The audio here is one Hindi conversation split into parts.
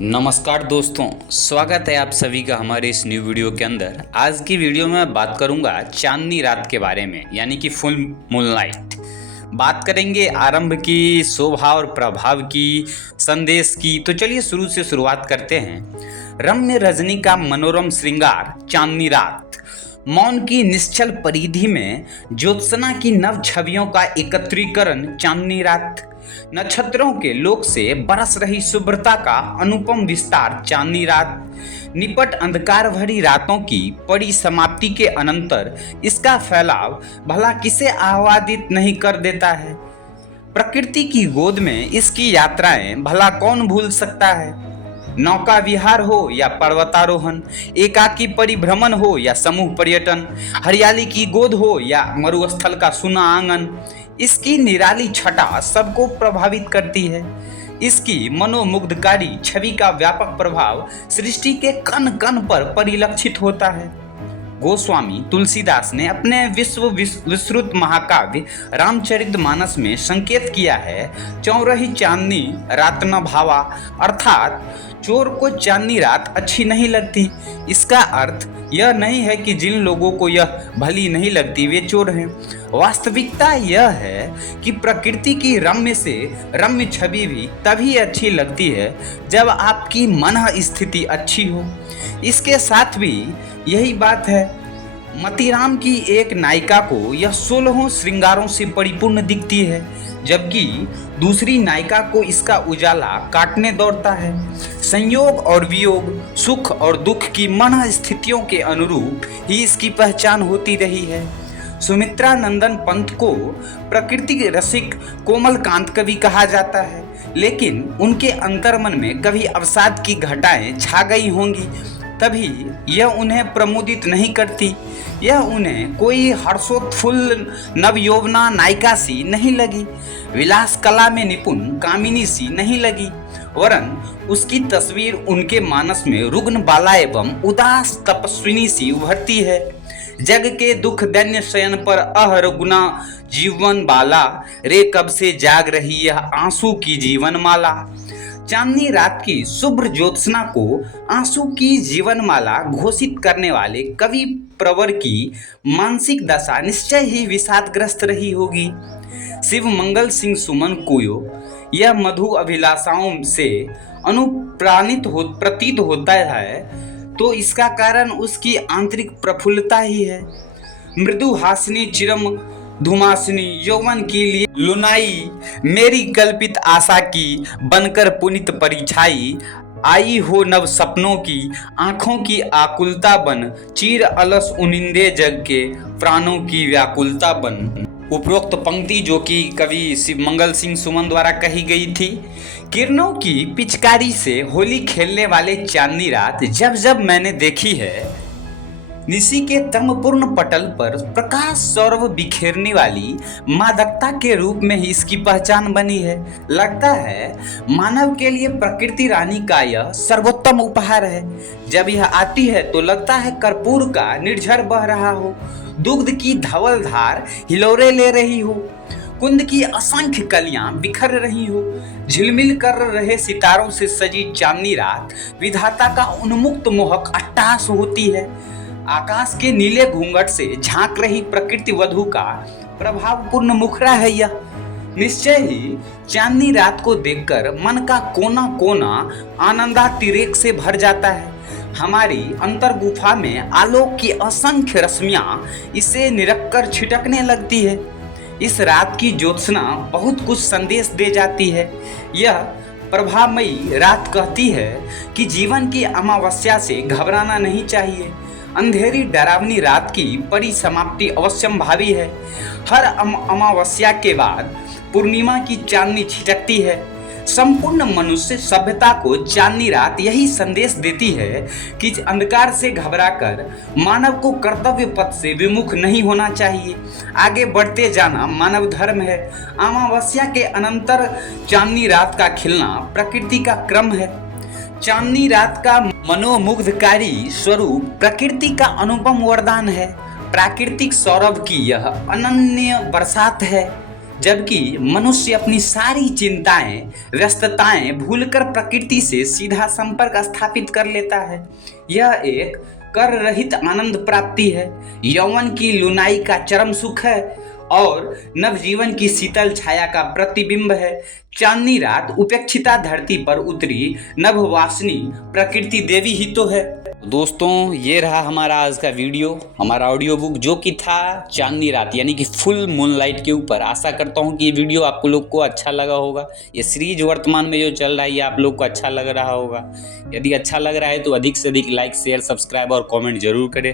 नमस्कार दोस्तों, स्वागत है आप सभी का हमारे इस न्यू वीडियो के अंदर। आज की वीडियो में मैं बात करूंगा चांदनी रात के बारे में, यानी कि फुल मून नाइट। बात करेंगे आरंभ की, शोभा और प्रभाव की, संदेश की। तो चलिए शुरू से शुरुआत करते हैं। रम्य रजनी का मनोरम श्रृंगार चांदनी रात, मौन की निश्चल परिधि में ज्योत्सना की नव छवियों का एकत्रीकरण चांदनी रात, नक्षत्रों के लोक से बरस रही शुभ्रता का अनुपम विस्तार चांदनी रात, निपट अंधकार भरी रातों की परिसमाप्ति के अनंतर इसका फैलाव भला किसे आह्लादित नहीं कर देता है। प्रकृति की गोद में इसकी यात्राएं भला कौन भूल सकता है। नौका विहार हो या पर्वतारोहण, एकाकी परिभ्रमण हो या समूह पर्यटन, हरियाली की गोद हो या मरुस्थल का सुना आंगन, इसकी निराली छटा सबको प्रभावित करती है। इसकी मनोमुग्धकारी छवि का व्यापक प्रभाव सृष्टि के कण कण पर परिलक्षित होता है। गोस्वामी तुलसीदास ने अपने विस्तृत महाकाव्य रामचरितमानस में संकेत किया है, चौरही चांदनी रात न भावा, अर्थात चोर को चांदनी रात अच्छी नहीं लगती। इसका अर्थ यह नहीं है कि जिन लोगों को यह भली नहीं लगती वे चोर हैं। वास्तविकता यह है कि प्रकृति की रम्य से रम्य छवि भी तभी अच्छी लगती है जब आपकी मन स्थिति अच्छी हो। इसके साथ भी यही बात है। मतीराम की एक नायिका को यह 16 श्रृंगारों से परिपूर्ण दिखती है, जबकि दूसरी नायिका को इसका उजाला काटने दौड़ता है। संयोग और वियोग, सुख और दुख की मन स्थितियों के अनुरूप ही इसकी पहचान होती रही है। सुमित्रा नंदन पंत को प्रकृति रसिक कोमल कांत कवि कहा जाता है, लेकिन उनके अंतर्मन में कभी अवसाद की घटाएं छा गई होंगी, तभी यह उन्हें प्रमुदित नहीं करती। यह उन्हें कोई हर्षोत्फुल्ल नवयौवना नायिका सी नहीं लगी, विलास कला में निपुण कामिनी सी नहीं लगी, वरन उसकी तस्वीर उनके मानस में रुग्ण बाला एवं उदास तपस्विनी सी उभरती है। जग के दुख दैन्य शयन पर अहरगुना जीवन बाला, रे कब से जाग रही यह आंसू की जीवन माला। चांदनी रात की शुभ्र ज्योत्सना को आंसू की जीवनमाला घोषित करने वाले कवि प्रवर की मानसिक दशा निश्चय ही विषादग्रस्त रही होगी। शिव मंगल सिंह सुमन को यह मधु अभिलाषाओं से अनुप्राणित प्रतीत होता है, तो इसका कारण उसकी आंतरिक प्रफुल्लता ही है। मृदु हासिनी चिरम धुमासिनी यौवन के लिए लुनाई, मेरी कल्पित आशा की बनकर पुनित परिछाई, आई हो नव सपनों की आंखों की आकुलता बन, चीर अलस उनिंदे जग के प्राणों की व्याकुलता बन। उपरोक्त पंक्ति जो कि कवि शिव मंगल सिंह सुमन द्वारा कही गई थी। किरणों की पिचकारी से होली खेलने वाले चांदनी रात जब जब मैंने देखी है, निशी के तमपूर्ण पटल पर प्रकाश सौरभ बिखेरने वाली मादकता के रूप में ही इसकी पहचान बनी है। लगता है मानव के लिए प्रकृति रानी का यह सर्वोत्तम उपहार है। जब यह आती है तो लगता है कर्पूर का निर्झर बह रहा हो, दुग्ध की धवल धार हिलोरे ले रही हो, कुंद की असंख्य कलियां बिखर रही हो। झिलमिल कर रहे सितारों से सजी चांदनी रात विधाता का उन्मुक्त मोहक अट्टहास होती है। आकाश के नीले घूंघट से झांक रही प्रकृति वधू का प्रभावपूर्ण मुखड़ा है यह। निश्चय ही चांदनी रात को देखकर मन का कोना कोना आनंदातिरेक से भर जाता है। हमारी अंतर गुफा में आलोक की असंख्य रश्मियां इसे निरखकर छिटकने लगती है। इस रात की ज्योत्सना बहुत कुछ संदेश दे जाती है। यह प्रभामयी रात कहती है कि जीवन की अमावस्या से घबराना नहीं चाहिए। अंधेरी डरावनी रात की परिसमाप्ति अवश्यंभावी है। हर अमावस्या के बाद पूर्णिमा की चांदनी छिटकती है। संपूर्ण मनुष्य सभ्यता को चांदनी रात यही संदेश देती है कि अंधकार से घबराकर मानव को कर्तव्य पथ से विमुख नहीं होना चाहिए। आगे बढ़ते जाना मानव धर्म है। अमावस्या के अनंतर चांदनी रात का खिलना प्रकृति का क्रम है। चांदनी रात का मनोमुग्धकारी स्वरूप प्रकृति का अनुपम वरदान है। प्राकृतिक सौरभ की यह अनन्य बरसात है। जबकि मनुष्य अपनी सारी चिंताएं, व्यस्तताएं भूलकर प्रकृति से सीधा संपर्क स्थापित कर लेता है। यह एक कर रहित आनंद प्राप्ति है, यौवन की लुनाई का चरम सुख है और नवजीवन की शीतल छाया का प्रतिबिंब है। चांदनी रात उपेक्षिता धरती पर उतरी नभवासिनी प्रकृति देवी ही तो है। दोस्तों, ये रहा हमारा आज का वीडियो, हमारा ऑडियो बुक, जो कि था चांदनी रात यानी कि फुल मूनलाइट के ऊपर। आशा करता हूँ कि ये वीडियो आप लोग को अच्छा लगा होगा। ये सीरीज वर्तमान में जो चल रहा है ये आप लोग को अच्छा लग रहा होगा। यदि अच्छा लग रहा है तो अधिक से अधिक लाइक, शेयर, सब्सक्राइब और कॉमेंट जरूर करें,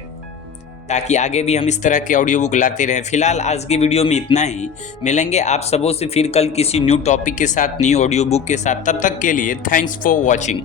ताकि आगे भी हम इस तरह के ऑडियो बुक लाते रहें। फिलहाल आज की वीडियो में इतना ही। मिलेंगे आप सबों से फिर कल किसी न्यू टॉपिक के साथ, न्यू ऑडियो बुक के साथ। तब तक के लिए थैंक्स फॉर वॉचिंग।